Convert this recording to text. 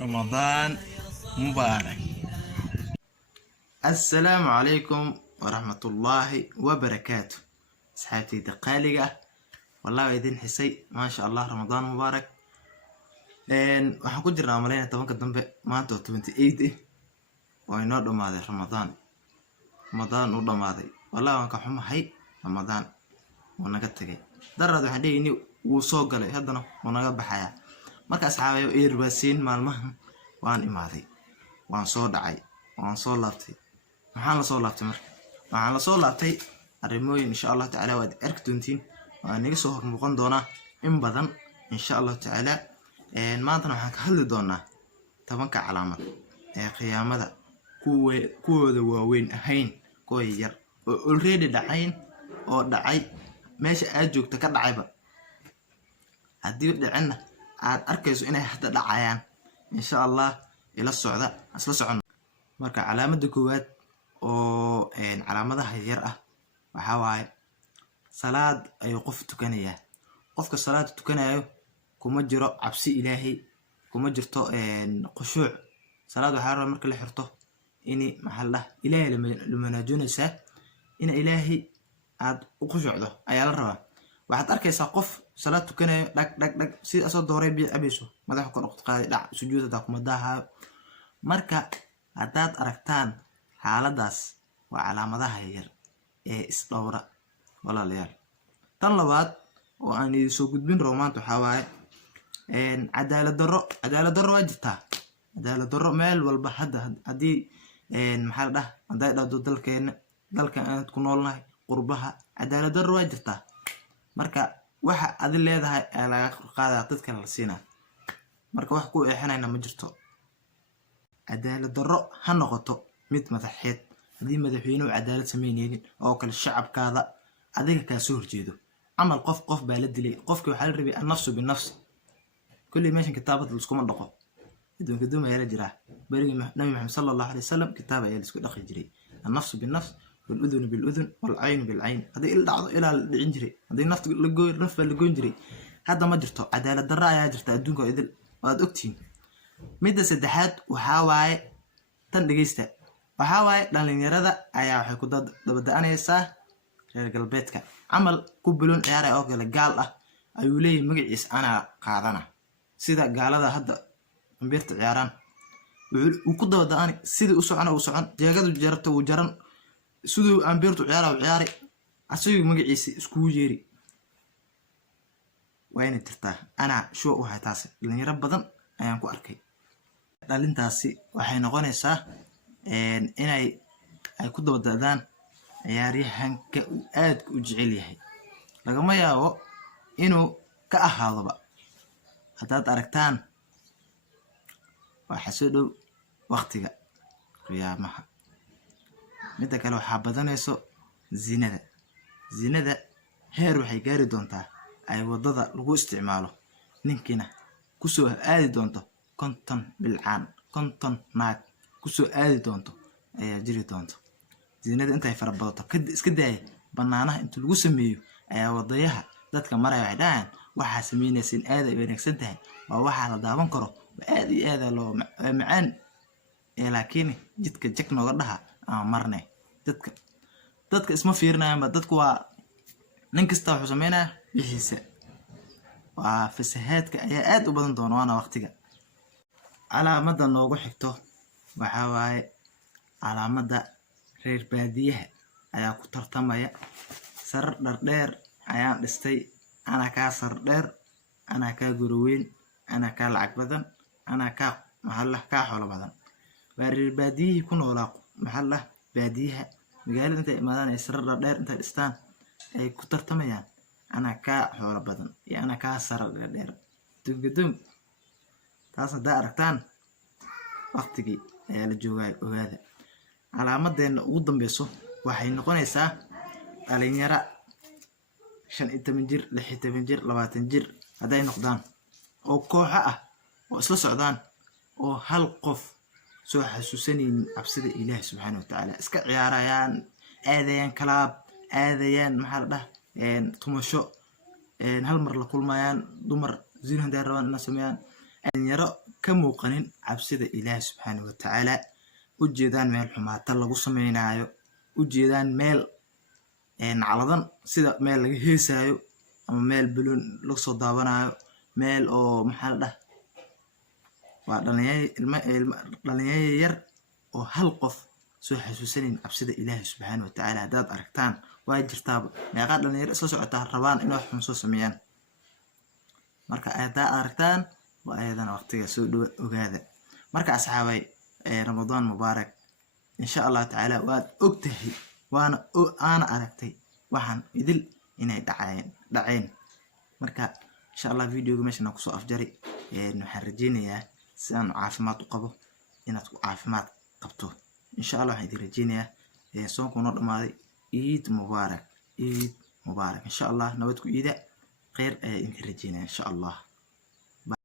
رمضان مبارك. السلام عليكم ورحمة الله وبركاته. أصحابتي دقالقة والله يدين حسي ما شاء الله رمضان مبارك. waxaan ku jirnaa malayna 10 dambe maanta 28 way noo dhamaaday Ramadan uu dhamaaday wallahi waan ka xumahay Ramadan uu naga tagay darad waxaan dhigay uu soo galay haddana uu naga baxaya marka asxaabayo eerbaasiin maalmahan waan imaaday waan soo dhacay waan soo laabtay waxaan la soo laabtay arrimooyin insha Allah taala waad arki doontiin waan naga soo hormuuqan doonaa in badan insha Allah taala maantana waxaan ka hadli doonaa 10 calaamad ee qiyaamada kuwooda waaweyn ahayn kuwa yar oo already dhacay meesha aad joogto ka dhacayba haddii dhicina aad arkayso inay hadda dhacayaan insha Allah ila socon marka calaamada koowaad oo calaamadaha yar ah waxa waaye salaad ay qof tukanaya qofka salaad tukanayo kuma jiro cabsi ilaahay kuma jirto khushuuc salaad waxa raba marka la xirto ini maxalla ilaahay lama naajunaysa in ilaahay aad u khushuucdo ayaa la rabaa waxaad arkaysaa qof salaad tukanayo dhag si asoo dooray bi abiso madaxa kor u qaaday dhac sujuudada kuma daahayo marka hadaad aragtaan xaaladaas waa calaamadaha yar ee isdhowra walaalayaal tan labaad oo aan idin soo gudbin romaanto waxa waaye cadaalad darro waa jirtaa cadaalad darro meel walba haddii maxaa la dhahaa haday dhado dalkan aan ku noolnahay qurbaha cadaalad darro waa jirtaa marka waxa aad leedahay ee laga qaadaa dadka la siinaa marka wax ku eexanayna ma jirto cadaalad darro ha noqoto mid madaxeed haddii madaxweynuhu cadaalad sameynaynin oo kale shacabkaada adiga ka soo horjeedo amal qof baa la dilay qofkii waxa la rabay an-nafsu bin-nafs كل ماشي كتابة لسكوم الدقة بدون كدوم يا رجال بري النبي محمد صلى الله عليه وسلم كتابة يا لسكو دقة جري النفس بالنفس والأذن بالأذن والعين بالعين هذا إلى العنجري هذا النفط نفس اللي هذا ما جرته عدالة الدراية جرته الدنيا إذا واد أكتين مدة سدحات وحاواي تندقيسته وحاواي لأن يرى أيا حيكون ده أنا يساه رجال بيتك عمل قبلون عيارة أو قال أيولي مجلس أنا قاعدنا sida gaalada hadda ambeerta ciyaaraan uu ku dawadaani sida u socon jeegadu jarto uu jaran sidoo ambeertu ciyaari asigu magaciisa isku yeeri wayna tirtaa ana shoo u haytaas dhalinyaro badan ayaan ku arkay dhalintaasi waxay noqonaysaa inay ku dawadadaan ciyaaryahanka uu aad u jecel yahay lagama yaabo inuu ka ahaadoba hadaad aragtaan waxa soo dhow waqtiga qiyaamaha mid kale waxa badanayso zinada heer waxay gaari doontaa ay wadada lagu isticmaalo ninkina ku soo aadi doonto konton naag ku soo aadi doonto ayaa jiri doonto zinada intay farabadato iska daay banaanaha inta lagu sameeyo ayaa wadayaha dadka maray waxay dhahan waxa sameynaysan aad ay wanaagsan tahay waa waxa la daawan karo aad iyo aad loo macaan laakiin jidka jak nooga dhaha ama marnay dadka isma fiirnayaan dadku waa nin kasta wuxuu sameynaa bixiisa waa fasahaadka ayaa aad u badan doona waana waqtiga calaamada noogu xigto waxa waaye calaamada reer baadiyaha ayaa ku tartamaya sarar dhardheer ayaan dhistay أنا كاسر دير أنا كجروين أنا كالعق بدن أنا محله كحول بدن والبادية يكون ولاق محله باديها مقال أنت مثلا يسرر دير أنت الإستان أي كتر تميان أنا كحول بدن يعني أنا كاسر دير تقدم تاسع داركتان وقتي الجوال وهذا على مدة وضم بيسو وحين نقول إسا على يرى 15 jir 16 jir 20 jir haday noqdaan oo kooxa ah oo isla socdaan oo hal qof soo xasuusaneen absida Ilaahay subhanahu wa ta'ala iska ciyaarayaan aadayaan kalaab aadayaan maxal dhah tumasho hal mar la kulmayaan dumar zina hadaan rabaan in sameeyaan yaro كموقنين عبسيدة إله سبحانه وتعالى وجدان ميل حماتا لغو سمينايو وجدان ميل على سيدا ميل هيسايو أما ميل بلون لغسو دابانايو ميل أو محال ده ودلنياي ير أو هالقف سو حسوسين عبسيدة إله سبحانه وتعالى داد أركتان واجرتاب ميقاد دلنياي إسو سعوتا ربان إنو حمسو سميان marka ayada aragtaan waa ayadana waqtiga soo dhow ogaada marka asxaabay Ramadan Mubaarak insha Allah ta'ala waad ogtahay waana aragtay waxaan idil inay dhaceen marka insha Allah videoga meeshan ku soo afjari waxaan rajeynayaa sidaan caafimaad u qabo inaad ku caafimaad qabto insha Allah waxaan idin rajeynayaa soonku noo dhamaaday Eid Mubaarak insha Allah nabad ku iida خير انت رجينا ان شاء الله.